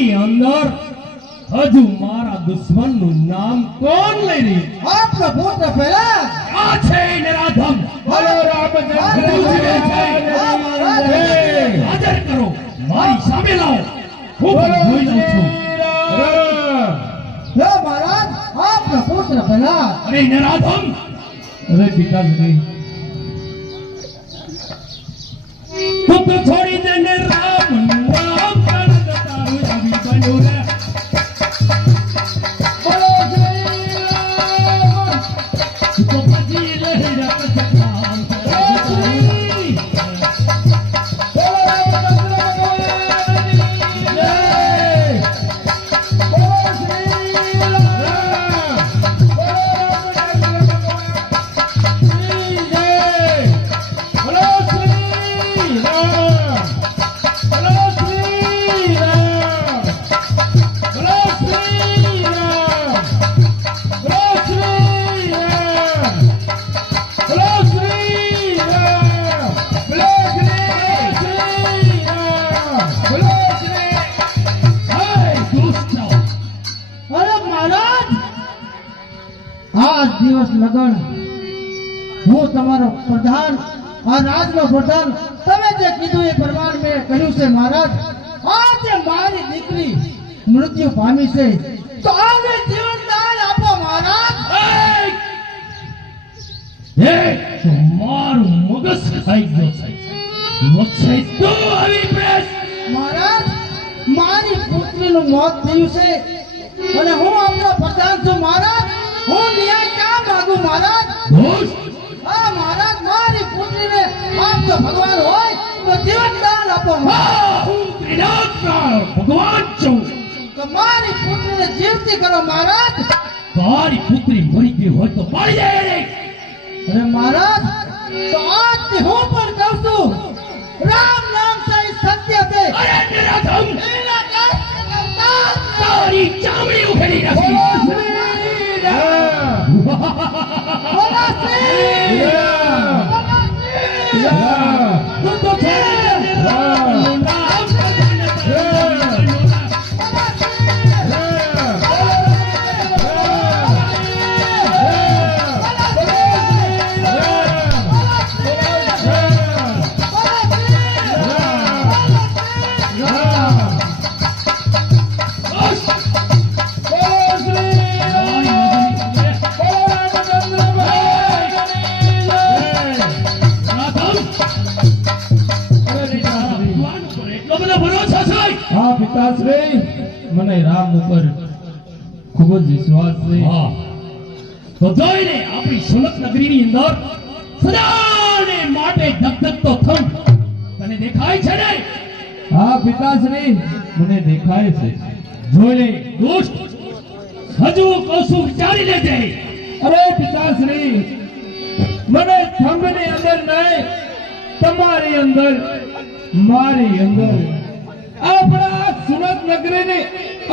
ની અંદર હજુ મારા દુશ્મનનું નામ કોણ લઈ રહ્યું? આપનો પુત્ર પહેલા આ છે નરાધમ. બોલો રામચંદ્ર હાજર કરો, મારી સામે લાવો. હું પણ જોઈ લઉં છું. હે મહારાજ આપનો પુત્ર પહેલા અરે નરાધમ, અરે પિતાશ્રી તું તો છોડી દે ને રામ રામ કરત તારું આવી બન્યું રે. બોલો શ્રી રામ તું તો પછી લઈ રામ સતરામ કરત તારું. બોલો રામચંદ્ર ભગવાનની જય બોલો શ્રી રામ બોલો રામચંદ્ર ભગવાનની જય બોલો શ્રી રામ બોલો શ્રી રામ બોલો શ્રી રામ બોલો શ્રી રામ બોલો શ્રી રામ બોલો શ્રી રામ બોલો શ્રી હે દુષ્ટ, અરે મહારાજ આ દિવસ લગન હું તમારો પ્રધાન આ રાજનો પ્રધાન તમે જે કીધું એ પ્રમાણે મેં કહ્યું છે મહારાજ આજે મારી દીકરી મૃત્યુ પામી છે તો આને જીવનદાન આપો મહારાજ હે તો મારું મગજ ખાઈ ગયો છે. વચ્ચે તો આવી પ્રેસ. મહારાજ મારી પુત્રીનું મોત થયું છે અને હું આપનો પ્રધાન છું મહારાજ હું ન્યાય ક્યાં માંગુ મહારાજ દુષ્ટ, હા મહારાજ મારી પુત્રીને આપ તો ભગવાન હોય તો જીવનદાન આપો મહારાજ. હા, હું ત્રિલોકનો ભગવાન છું. તો મારી પુત્રીને જીવતી કરો મહારાજ. તારી પુત્રી મરી ગઈ હોય તો મારી જાય રે. અરે મહારાજ તો આજથી હું પણ કહું છું રામ નામ છે ઈ સત્ય છે. અરે નરાધમ, એના કાંઈ અવતાર તારી ચામડી ઉખેડી બોલો નાખી. શ્રી રામ બોલો શ્રી રામ બોલો શ્રી રામ. તું તો છે રામનું નામ કરીને તારું બોલો શ્રી રામ હા પિતાશ્રી મને રામ ઉપર ખૂબ જ વિશ્વાસ છે. હા, તો જોઈને આપણી સુરત નગરીની અંદર સદાને માટે ધગધગતો થંભ તને દેખાય છે ને? હા પિતાશ્રી મને દેખાય છે. જોઈ લે દુષ્ટ, હજુ કશું વિચારી લેજે. અરે પિતાશ્રી મને થંભની અંદર નહીં તમારી અંદર મારી અંદર આપણા સુરત નગરીની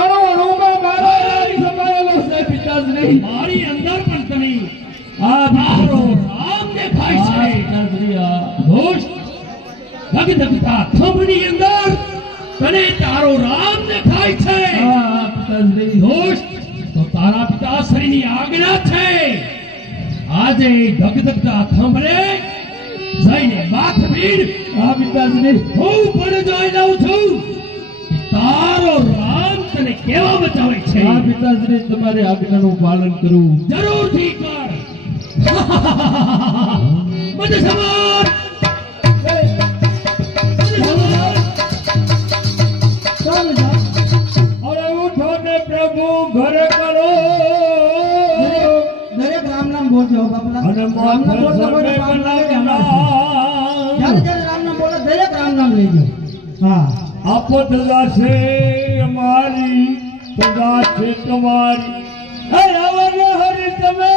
અણુ અણુમાં મારો રાજ સમાયેલો છે પિતાશ્રી. મારી અંદર પણ તને હા તારો રામ દેખાય હા છે. પિતાશ્રી હા. દુષ્ટ, ધગધગતા થંભની અંદર તને તારો રામ દેખાય છે. હા પિતાશ્રી દુષ્ટ, તો તારા પિતાશ્રીની આજ્ઞા છે આજે ધગધગતા થંભને જઈને માથ ભીડ. હા પિતાશ્રી હું પણ જોઈ લઉં છું કે તારો રામ તને કેવા બચાવે છે. હા પિતાશ્રી તમારી આજ્ઞાનું પાલન કરું. જરૂરથી કર. બધે સમાન ચાલો જાઓ. અરે ઉઠો ને પ્રભુ ઘરે કરો દરેક રામ નામ બોલજો બાપલા. અને રામ નામ બોલતા કોઈને પાપ ના લાગે હમણાં. જ્યારે જ્યારે રામ નામ બોલે દરેક રામ નામ લેજો. હા આપો દલા છે અમારી દલા છે તમારી હે અવર હરી તમે